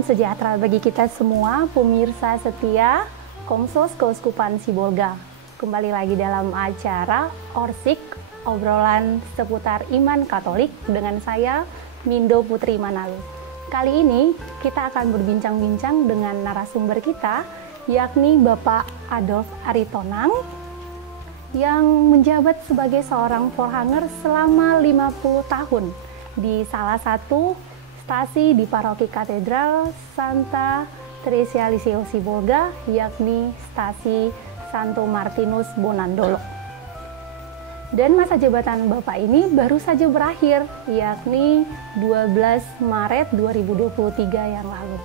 Salam sejahtera bagi kita semua, pemirsa setia Komsos Keuskupan Sibolga. Kembali lagi dalam acara Orsik, obrolan seputar iman Katolik dengan saya, Mindo Putri Manalu. Kali ini kita akan berbincang-bincang dengan narasumber kita, yakni Bapak Adolf Aritonang, yang menjabat sebagai seorang forhanger selama 50 tahun di salah satu stasi di Paroki Katedral Santa Teresia Liseo Sibolga, yakni stasi Santo Martinus Bonandolo. Dan masa jabatan Bapak ini baru saja berakhir, yakni 12 Maret 2023 yang lalu.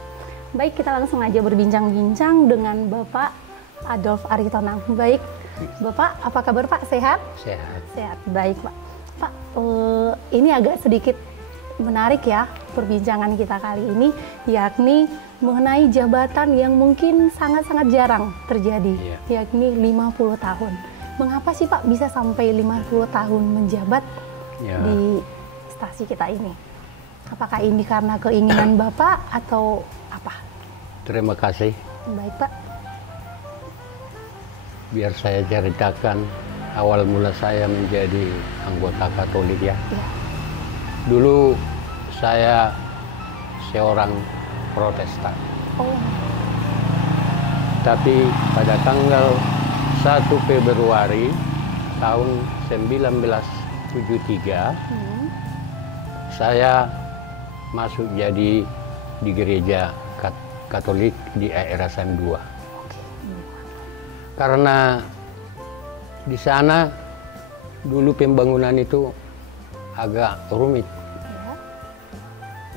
Baik, kita langsung aja berbincang-bincang dengan Bapak Adolf Aritonang. Baik, Bapak, apa kabar Pak? Sehat? Sehat. Sehat, baik Pak. Pak, ini agak sedikit menarik ya perbincangan kita kali ini, yakni mengenai jabatan yang mungkin sangat-sangat jarang terjadi, yakni 50 tahun. Mengapa sih Pak bisa sampai 50 tahun menjabat di stasi kita ini? Apakah ini karena keinginan Bapak atau apa? Terima kasih. Baik Pak. Biar saya ceritakan awal mula saya menjadi anggota Katolik ya. Dulu saya seorang Protestan. Oh. Tapi pada tanggal 1 Februari tahun 1973 saya masuk jadi di gereja Katolik di Yayasan 2. Karena di sana dulu pembangunan itu agak rumit.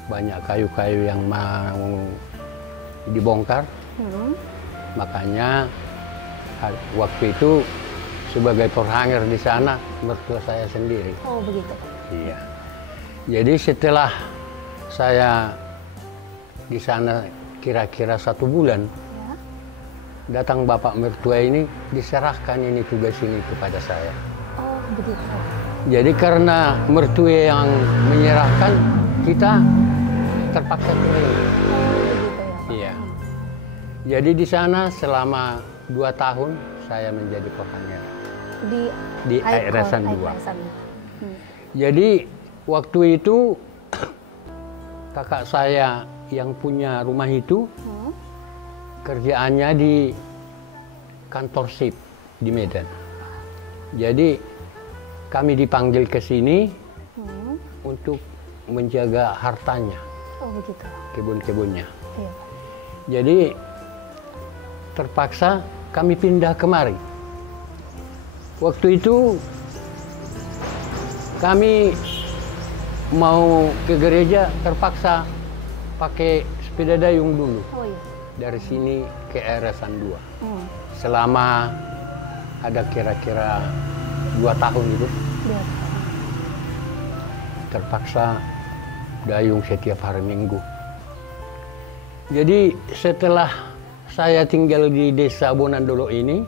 Banyak kayu-kayu yang mau dibongkar. Makanya waktu itu sebagai forhanger di sana mertua saya sendiri. Oh begitu. Iya. Jadi setelah saya di sana kira-kira 1 bulan, datang bapak mertua ini, diserahkan ini tugas ini kepada saya. Oh begitu. Jadi karena mertua yang menyerahkan, kita terpaksa turun. Oh begitu ya Pak. Iya. Jadi di sana selama 2 tahun saya menjadi forhanger di Yayasan 2. Jadi waktu itu kakak saya yang punya rumah itu kerjaannya di kantor SIP di Medan. Jadi kami dipanggil ke sini untuk menjaga hartanya. Oh begitu. Kebun-kebunnya. Iya. Jadi terpaksa kami pindah kemari. Waktu itu kami mau ke gereja terpaksa pakai sepeda dayung dulu. Oh iya. Dari sini ke Yayasan 2. Selama ada kira-kira 2 tahun itu. Terpaksa dayung setiap hari Minggu. Jadi setelah saya tinggal di desa Bonandolo ini,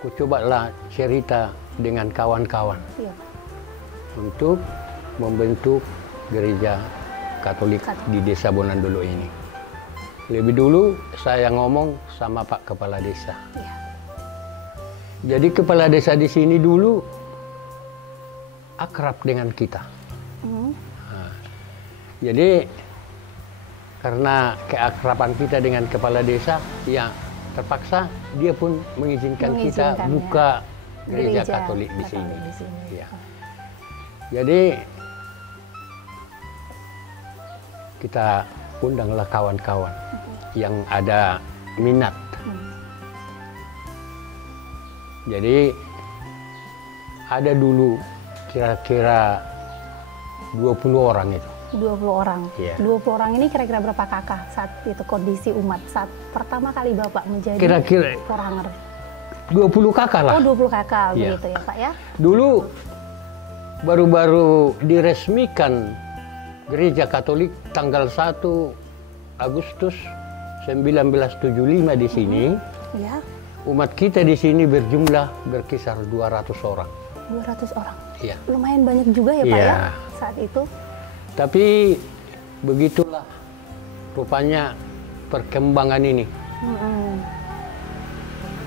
aku cobalah cerita dengan kawan-kawan untuk membentuk gereja Katolik di desa Bonandolo ini. Lebih dulu saya ngomong sama Pak Kepala Desa. Jadi Kepala Desa di sini dulu akrab dengan kita. Nah, jadi karena keakraban kita dengan Kepala Desa, ya terpaksa dia pun mengizinkan kita buka gereja Katolik di sini. Ya. Jadi kita undanglah kawan-kawan yang ada minat. Jadi ada dulu kira-kira 20 orang itu. 20 orang. 20 orang ini kira-kira berapa kakak saat itu kondisi umat saat pertama kali Bapak menjadi forhanger? 20 kakak lah. Oh 20 kakak begitu ya Pak ya. Dulu baru-baru diresmikan gereja Katolik tanggal 1 Agustus 1975 di sini. Umat kita di sini berjumlah berkisar 200 orang. 200 orang? Iya. Lumayan banyak juga ya Pak ya saat itu. Tapi begitulah rupanya perkembangan ini.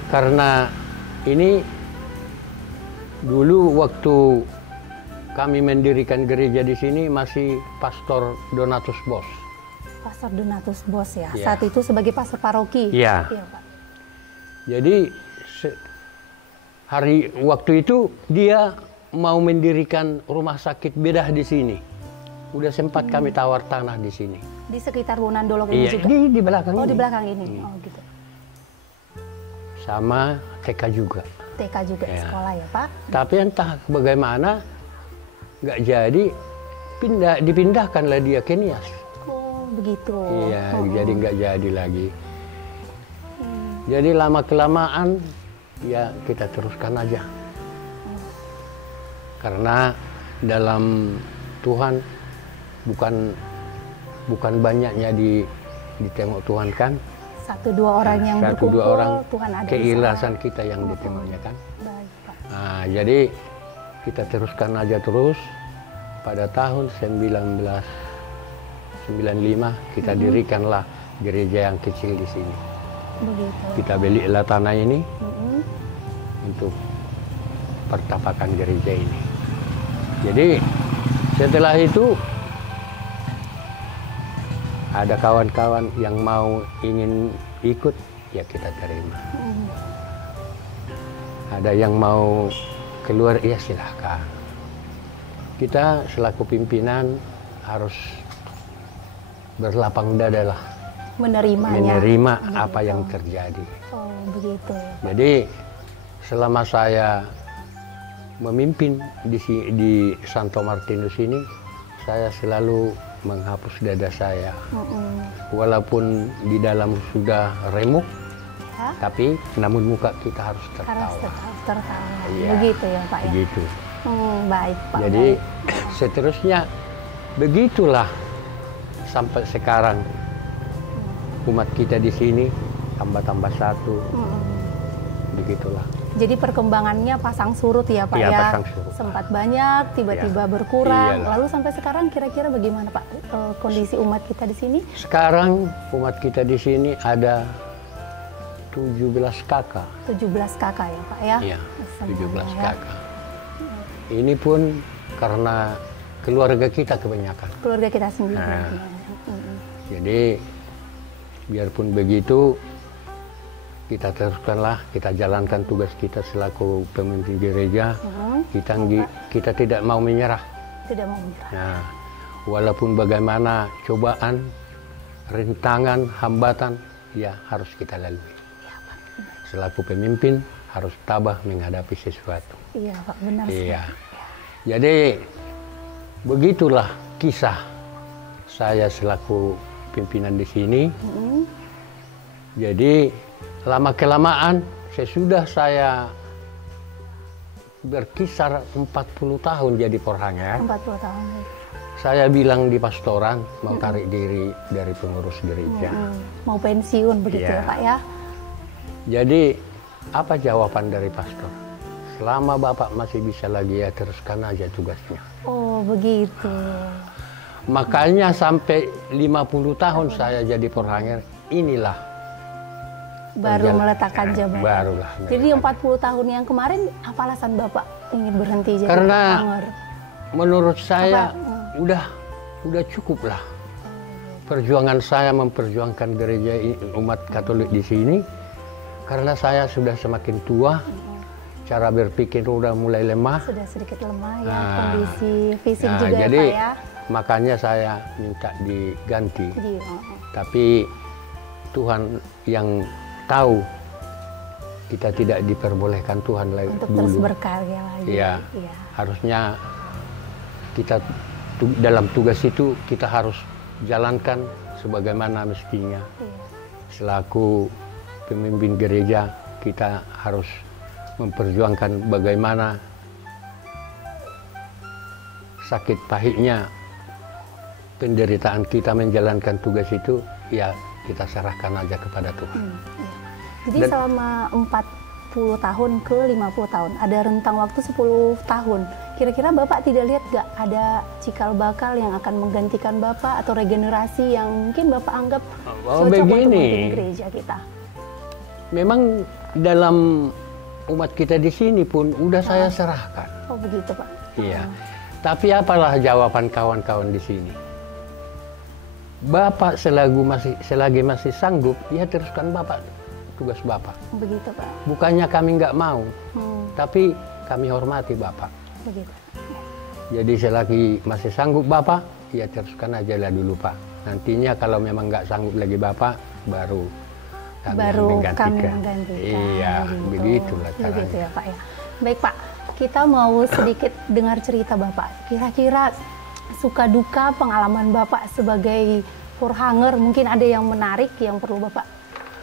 Karena ini dulu waktu kami mendirikan gereja di sini masih Pastor Donatus Bos. Pastor Donatus Bos ya. Ya. Saat itu sebagai pastor paroki. Iya. Iya, Pak. Jadi waktu itu dia mau mendirikan rumah sakit bedah di sini. Udah sempat kami tawar tanah di sini. Di sekitar Wunandolok ini Iya, juga. di belakang Oh, ini. di belakang ini. Oh, gitu. Sama TK juga. TK juga Ya. sekolah ya, Pak. Tapi entah bagaimana nggak jadi, dipindahkanlah dia ke Nias. Oh, begitu. Iya, jadi nggak jadi lagi. Jadi lama kelamaan ya kita teruskan aja. Karena dalam Tuhan bukan banyaknya ditengok Tuhan kan. Satu dua orang yang Satu berkumpul, dua orang Tuhan ada di keikhlasan sana. kita yang ditengoknya kan. Baik, Pak. Nah, jadi kita teruskan aja terus. Pada tahun 1995 kita dirikanlah gereja yang kecil di sini. Begitu. Kita belilah tanah ini Mm-mm. untuk pertapakan gereja ini. Jadi setelah itu ada kawan-kawan yang ingin ikut, ya kita terima. Ada yang mau keluar, ya silahkan. Kita selaku pimpinan harus berlapang dada lah, Menerimanya. menerima apa yang terjadi. Oh, begitu. Jadi selama saya memimpin di Santo Martinus ini, saya selalu menghapus dada saya. Walaupun di dalam sudah remuk, Ya, tapi namun muka kita harus harus tertawa. tetap tertawa. Iya. Begitu ya, Pak ya. Begitu. Baik, Pak. Jadi baik. seterusnya begitulah sampai sekarang umat kita di sini tambah satu. Begitulah. Jadi perkembangannya pasang surut ya, Pak Iya, ya. pasang surut. Sempat banyak, tiba-tiba Iya. berkurang. Iyalah. Lalu sampai sekarang kira-kira bagaimana, Pak, kondisi umat kita di sini? Sekarang umat kita di sini ada 17 kakak. 17 kakak ya, Pak ya. Iya, Semuanya 17 ya. kakak. Ini pun karena keluarga kita kebanyakan. Keluarga kita sendiri. Nah. Ya. Jadi biarpun begitu, kita teruskanlah, kita jalankan tugas kita selaku pemimpin gereja. Kita tidak mau menyerah. Tidak mau menyerah. Nah, walaupun bagaimana cobaan, rintangan, hambatan, ya harus kita lalui. Selaku pemimpin harus tabah menghadapi sesuatu. Iya, Pak, benar sekali. Iya. Jadi begitulah kisah saya selaku pimpinan di sini. Jadi lama kelamaan sesudah saya berkisar 40 tahun jadi porhanger, 40 tahun. saya bilang di pastoran mau tarik diri dari pengurus gereja. Mau pensiun begitu Iya. ya, Pak ya. Jadi apa jawaban dari pastor? Selama Bapak masih bisa lagi ya teruskan aja tugasnya. Oh, begitu. Makanya sampai 50 tahun saya jadi porhanger, inilah Baru Berjalan. meletakkan jabatan. Barulah. Jadi 40 tahun yang kemarin apa alasan Bapak ingin berhenti jadi Karena porhanger? menurut saya Apa? udah cukup lah. Perjuangan saya memperjuangkan gereja umat Katolik di sini, karena saya sudah semakin tua, cara berpikir udah mulai lemah. Sudah sedikit lemah ya, Nah, kondisi fisik Nah, juga jadi ya, Pak ya. makanya saya minta diganti. Jadi, Tapi Tuhan yang tahu kita tidak diperbolehkan Tuhan lagi untuk dulu. terus berkarya lagi. Iya. Iya. Harusnya kita dalam tugas itu kita harus jalankan sebagaimana mestinya. Iya. Selaku pemimpin gereja kita harus memperjuangkan bagaimana sakit pahitnya penderitaan kita menjalankan tugas itu, ya kita serahkan aja kepada Tuhan. Iya. Jadi Dan- selama tahun ke 50 tahun. Ada rentang waktu 10 tahun. Kira-kira Bapak tidak lihat nggak ada cikal bakal yang akan menggantikan Bapak atau regenerasi yang mungkin Bapak anggap cocok untuk memimpin gereja kita? Memang dalam umat kita di sini pun udah saya serahkan. Oh begitu Pak? Iya. Tapi apalah jawaban kawan-kawan di sini? Bapak selagi masih sanggup, ya teruskan Bapak tugas Bapak. Begitu Pak. Bukannya kami nggak mau, tapi kami hormati Bapak. Begitu. Jadi selagi masih sanggup Bapak, ya teruskan aja lah dulu Pak. Nantinya kalau memang nggak sanggup lagi Bapak, baru kami menggantikan. Iya, begitulah caranya. Begitu ya Pak ya. Baik Pak, kita mau sedikit dengar cerita Bapak. Kira-kira suka duka pengalaman Bapak sebagai forhanger, mungkin ada yang menarik yang perlu Bapak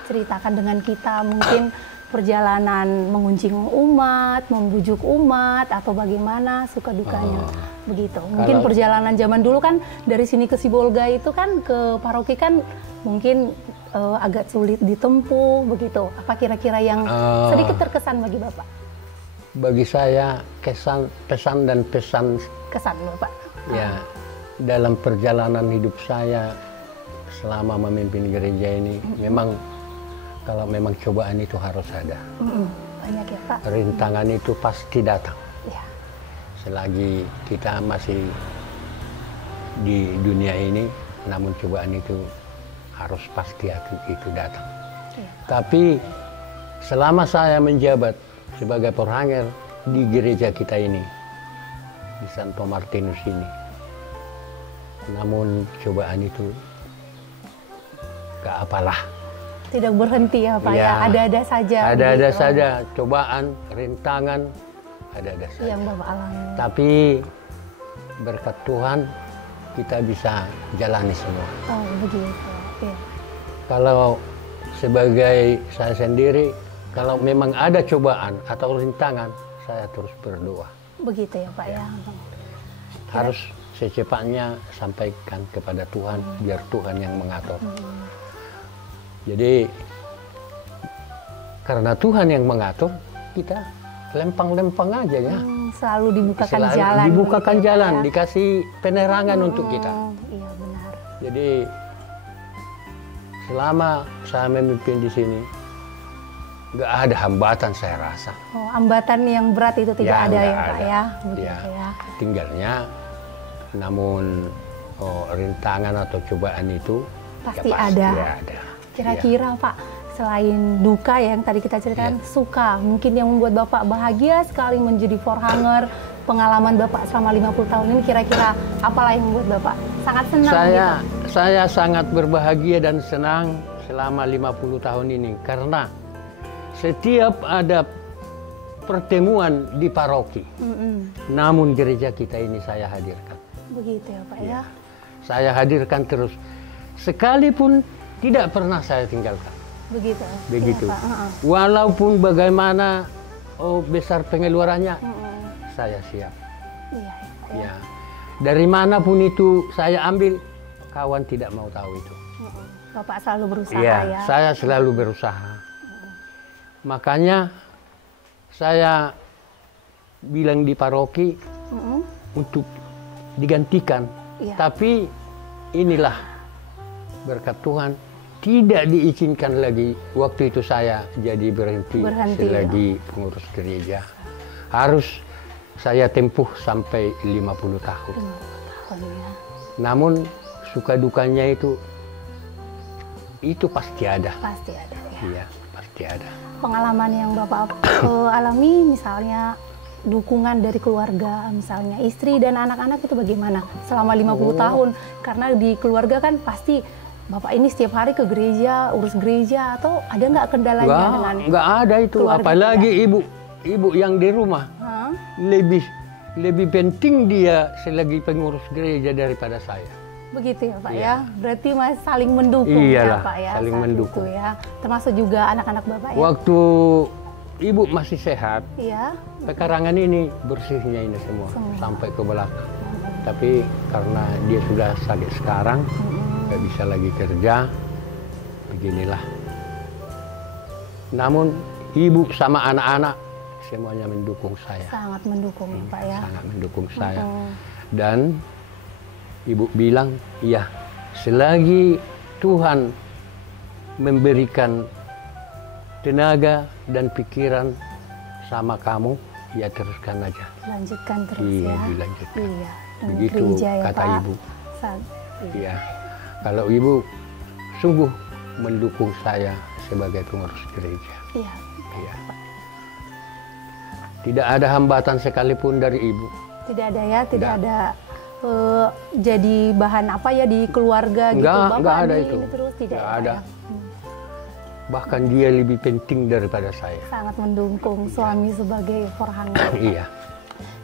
ceritakan dengan kita, mungkin perjalanan mengunjing umat, membujuk umat, atau bagaimana suka dukanya, begitu. Mungkin perjalanan zaman dulu kan dari sini ke Sibolga itu kan ke paroki kan mungkin agak sulit ditempuh, begitu. Apa kira-kira yang sedikit terkesan bagi Bapak? Bagi saya pesan Kesan Bapak. Ya, dalam perjalanan hidup saya selama memimpin gereja ini, memang kalau memang cobaan itu harus ada. Banyak ya Pak. Rintangan itu pasti datang. Ya. Selagi kita masih di dunia ini, namun cobaan itu harus pasti itu datang. Ya. Tapi selama saya menjabat sebagai forhanger di gereja kita ini, di Santo Martinus ini, namun cobaan itu gak apalah. Tidak berhenti ya Pak ya, ada-ada saja. Ada-ada saja, cobaan, rintangan, ada-ada saja. Yang Bapak alami. Tapi berkat Tuhan kita bisa jalani semua. Oh begitu. Ya. Kalau sebagai saya sendiri, kalau memang ada cobaan atau rintangan, saya terus berdoa. Begitu ya Pak ya. Harus secepatnya sampaikan kepada Tuhan, biar Tuhan yang mengatur. Jadi karena Tuhan yang mengatur, kita lempang-lempang aja ya. Selalu dibukakan jalan. Dibukakan gitu, jalan, ya. dikasih penerangan untuk kita. Iya benar. Jadi selama saya memimpin di sini, nggak ada hambatan saya rasa. Oh, hambatan yang berat itu tidak ada ya Pak ya. Begitu ya. Tinggalnya, namun rintangan atau cobaan itu pasti ya ada. Ada. Kira-kira Pak, selain duka yang tadi kita ceritakan, suka mungkin yang membuat Bapak bahagia sekali menjadi forhanger, pengalaman Bapak selama 50 tahun ini, kira-kira apalah yang membuat Bapak sangat senang? Saya sangat berbahagia dan senang selama 50 tahun ini, karena setiap ada pertemuan di paroki, namun gereja kita ini saya hadirkan. Begitu ya Pak ya? Saya hadirkan terus, sekalipun tidak pernah saya tinggalkan. Begitu. Ya, walaupun bagaimana besar pengeluarannya, saya siap. Ya. Dari manapun itu saya ambil, kawan tidak mau tahu itu. Bapak selalu berusaha ya? Saya selalu berusaha. Makanya saya bilang di paroki untuk digantikan. Tapi inilah berkat Tuhan, tidak diizinkan lagi waktu itu saya jadi berhenti selagi pengurus gereja. Harus saya tempuh sampai 50 tahun. Namun suka dukanya itu pasti ada. Pasti ada ya. Iya, pasti ada. Pengalaman yang Bapak alami, misalnya dukungan dari keluarga, misalnya istri dan anak-anak, itu bagaimana selama 50 tahun? Karena di keluarga kan pasti Bapak ini setiap hari ke gereja, urus gereja, atau ada nggak kendalanya dengan nggak ada itu, apalagi ibu yang di rumah. Lebih penting dia selagi pengurus gereja daripada saya. Begitu ya Pak ya, berarti mas saling mendukung. Iyalah, ya Pak ya, saling mendukung ya, termasuk juga anak-anak Bapak ya. Waktu ibu masih sehat, pekarangan ini bersihnya ini semua sampai ke belakang. Tapi karena dia sudah sakit sekarang, nggak bisa lagi kerja, beginilah. Namun ibu sama anak-anak semuanya mendukung saya. Sangat mendukung ya Pak ya. Sangat mendukung saya. Dan ibu bilang, ya selagi Tuhan memberikan tenaga dan pikiran sama kamu, ya teruskan aja. Lanjutkan terus iya, ya. Dilanjutkan. Iya. Begitu gereja, ya, kata Pak. ibu. Iya. Iya. Kalau ibu sungguh mendukung saya sebagai pengurus gereja. Iya. Iya. Tidak ada hambatan sekalipun dari ibu. Tidak ada ya, tidak ada jadi bahan apa ya di keluarga gitu. Enggak ada itu. Terus tidak ada. Ya. Bahkan dia lebih penting daripada saya. Sangat mendukung suami sebagai forhanger. Iya.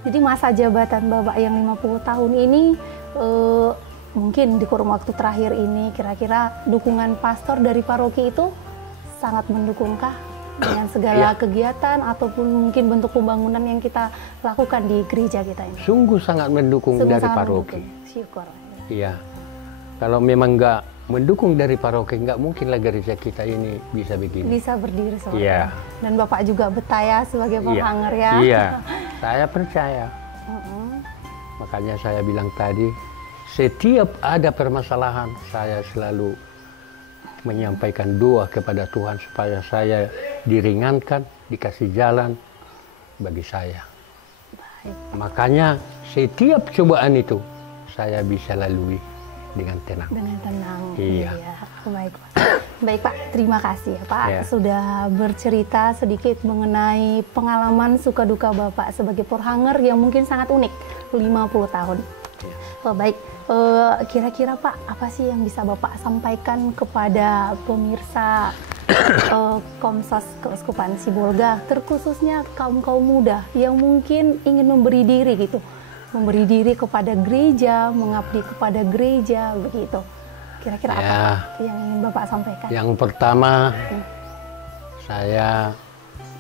Jadi masa jabatan Bapak yang 50 tahun ini mungkin di kurun waktu terakhir ini kira-kira dukungan pastor dari paroki itu sangat mendukungkah dengan segala kegiatan ataupun mungkin bentuk pembangunan yang kita lakukan di gereja kita ini? Sungguh sangat mendukung dari paroki. Syukur. Iya. Kalau memang nggak mendukung dari paroki, nggak mungkinlah gereja kita ini bisa begini. Bisa berdiri seperti Iya. Dan Bapak juga betah ya sebagai forhanger ya. Iya, saya percaya. Makanya saya bilang tadi, setiap ada permasalahan, saya selalu menyampaikan doa kepada Tuhan supaya saya diringankan, dikasih jalan bagi saya. Baik. Makanya setiap cobaan itu saya bisa lalui dengan tenang. Dengan tenang. Iya. Baik Pak. Baik Pak, terima kasih ya Pak Ya. sudah bercerita sedikit mengenai pengalaman suka duka Bapak sebagai forhanger yang mungkin sangat unik 50 tahun. Ya. Oh, baik. Kira-kira Pak, apa sih yang bisa Bapak sampaikan kepada pemirsa Komsos Keuskupan Sibolga, terkhususnya kaum-kaum muda yang mungkin ingin memberi diri gitu, memberi diri kepada gereja, mengabdi kepada gereja begitu. Kira-kira apa Pak yang ingin Bapak sampaikan? Yang pertama, saya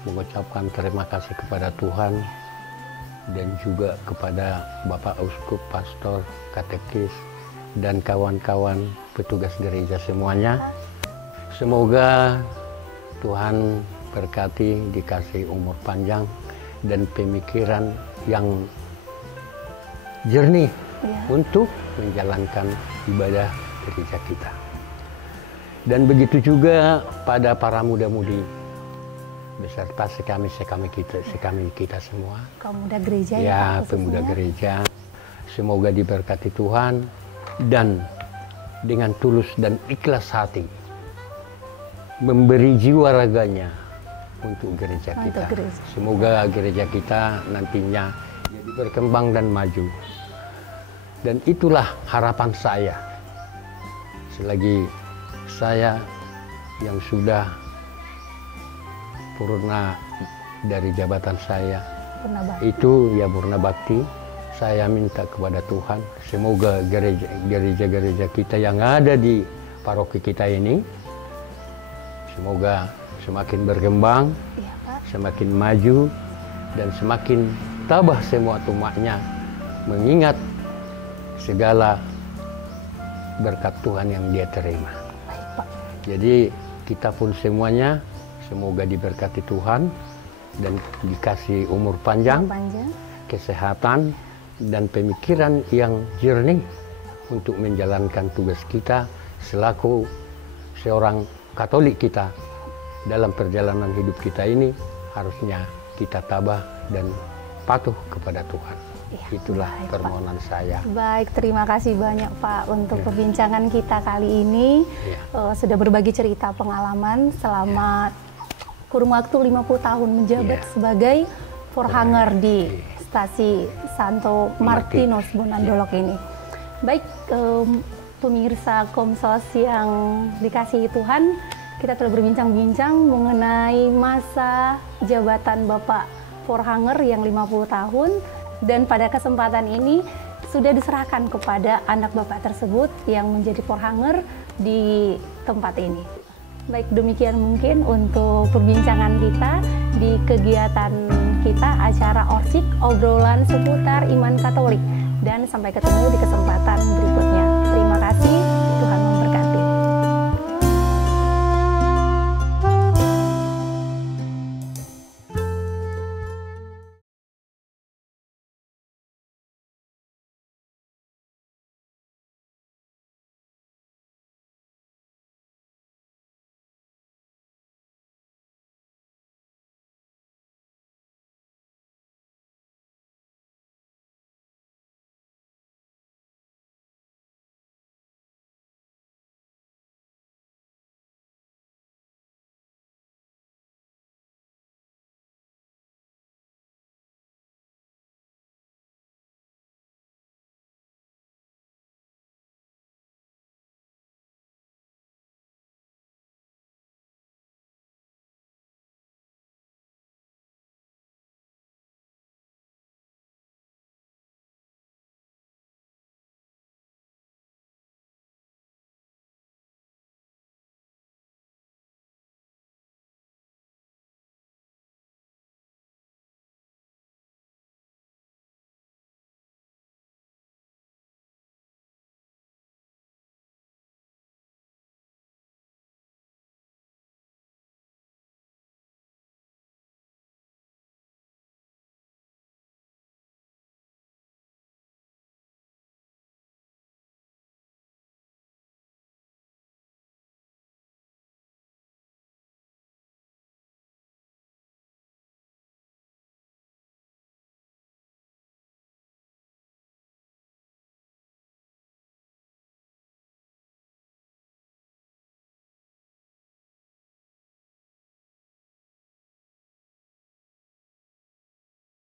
mengucapkan terima kasih kepada Tuhan dan juga kepada Bapak Uskup, Pastor, Katekis, dan kawan-kawan petugas gereja semuanya. Semoga Tuhan berkati, dikasih umur panjang dan pemikiran yang jernih untuk menjalankan ibadah gereja kita. Dan begitu juga pada para muda-mudi beserta sekami kita semua. Kaum muda gereja ya, pemuda gereja. Semoga diberkati Tuhan dan dengan tulus dan ikhlas hati memberi jiwa raganya untuk gereja kita. Semoga gereja kita nantinya jadi berkembang dan maju. Dan itulah harapan saya. Selagi saya yang sudah purna dari jabatan saya, itu ya purna bakti, saya minta kepada Tuhan, semoga gereja-gereja kita yang ada di paroki kita ini, semoga semakin berkembang, semakin maju, dan semakin tabah semua tumaknya, mengingat segala berkat Tuhan yang dia terima. Jadi kita pun semuanya semoga diberkati Tuhan dan dikasih umur panjang, kesehatan, dan pemikiran yang jernih untuk menjalankan tugas kita selaku seorang Katolik kita dalam perjalanan hidup kita ini. Harusnya kita tabah dan patuh kepada Tuhan. Itulah permohonan saya. Baik, terima kasih banyak Pak untuk perbincangan kita kali ini. Sudah berbagi cerita pengalaman selama kurun waktu 50 tahun menjabat sebagai forhanger di stasi Santo Martinus Bonandolok ini. Baik, pemirsa Komsos yang dikasihi Tuhan, kita telah berbincang-bincang mengenai masa jabatan Bapak forhanger yang 50 tahun. Dan pada kesempatan ini sudah diserahkan kepada anak Bapak tersebut yang menjadi forhanger di tempat ini. Baik, demikian mungkin untuk perbincangan kita di kegiatan kita acara Orsik, obrolan seputar iman Katolik. Dan sampai ketemu di kesempatan berikutnya. Terima kasih.